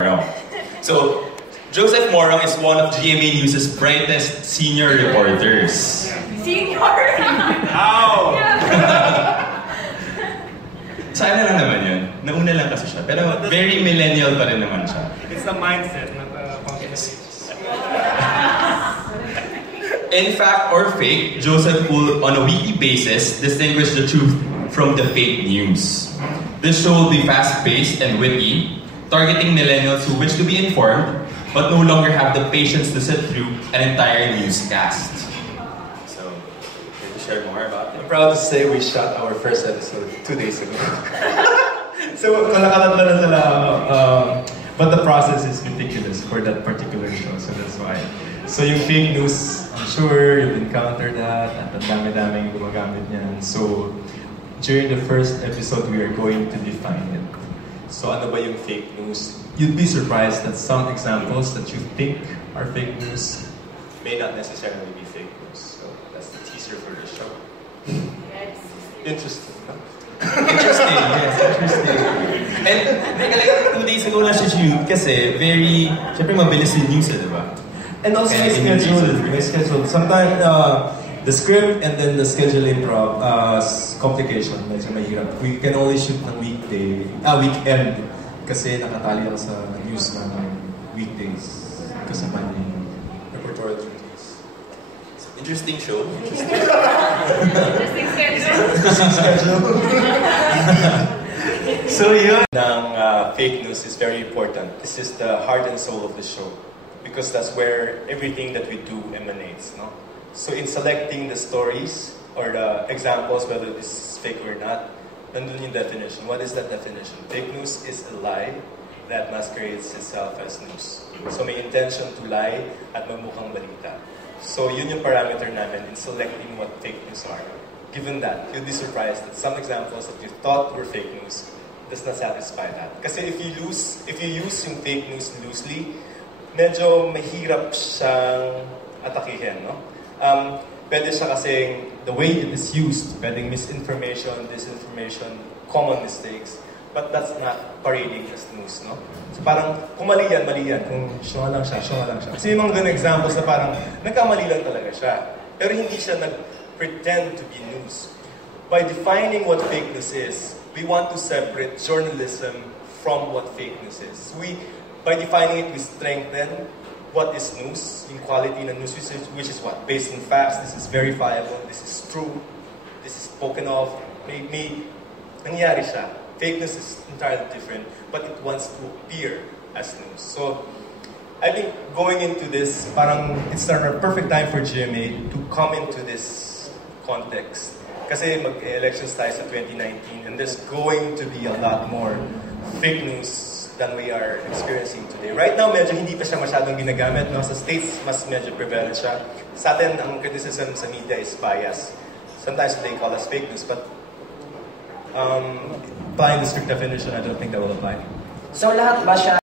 Morong. So, Joseph Morong is one of GMA News' brightest senior reporters. Senior? Ow! Sana lang naman yun. Nauna lang kasi siya. Pero very millennial pa rin naman siya. It's the mindset, not the confidence. In fact or fake, Joseph will, on a weekly basis, distinguish the truth from the fake news. This show will be fast-paced and witty, targeting millennials who wish to be informed, but no longer have the patience to sit through an entire newscast. So, can you share more about it? I'm proud to say we shot our first episode 2 days ago. So, kalakalat na sila, but the process is ridiculous for that particular show, so that's why. So yung fake news, I'm sure you've encountered that, at ang dami-daming gumagamit niyan. So, during the first episode, we are going to define it. So ano ba yung fake news? You'd be surprised that some examples that you think are fake news may not necessarily be fake news. So that's the teaser for the show. Interesting, huh? Interesting, yes, interesting. And, like, 2 days ago lang siya shoot kasi very, syempre mabilis yung news di ba? And also may schedule. Sometimes the script and then the schedule improv complication, medyo mahirap. We can only shoot ng weekend kasi nakatali ako sa news ng weekdays kasi may repertorial duties. Interesting show. Interesting schedule. So yun, ng fake news is very important. This is the heart and soul of the show. Because that's where everything that we do emanates, no? So in selecting the stories or the examples, whether this is fake or not, nandun yung definition. What is that definition? Fake news is a lie that masquerades itself as news. So may intention to lie at magmukhang balita. So yun yung parameter namin in selecting what fake news are. Given that, you'd be surprised that some examples that you thought were fake news does not satisfy that. Kasi if you use yung fake news loosely, medyo mahirap siyang atakihin, no? Pwede siya kasing, the way it is used, pwedeng misinformation, disinformation, common mistakes, but that's not parading as news, no? So parang, kung mali yan, kung show lang siya. Kasi yung mga ganun examples na parang, nagkamali lang talaga siya, pero hindi siya nag-pretend to be news. By defining what fake news is, we want to separate journalism from what fake news is. By defining it, we strengthen what is news, in quality ng news, which is what? Based on facts, this is verifiable, this is true, this is spoken of, may nangyari siya. Fake news is entirely different, but it wants to appear as news. So, I think going into this, parang it's a perfect time for GMA to come into this context. Kasi mag-elections tayo sa 2019, and there's going to be a lot more fake news than we are experiencing today. Right now, medyo hindi pa siya masyadong ginagamit. No? Sa States, mas medyo prevalent siya. Sa atin, ang criticism sa media is bias. Sometimes they call us fake news, but applying the strict definition, I don't think that will apply. So lahat ba siya